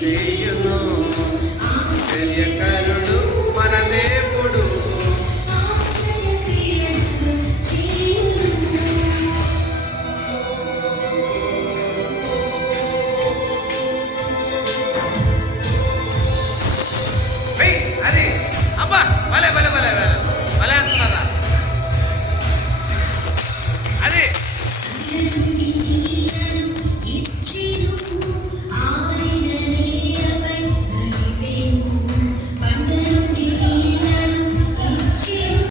cheia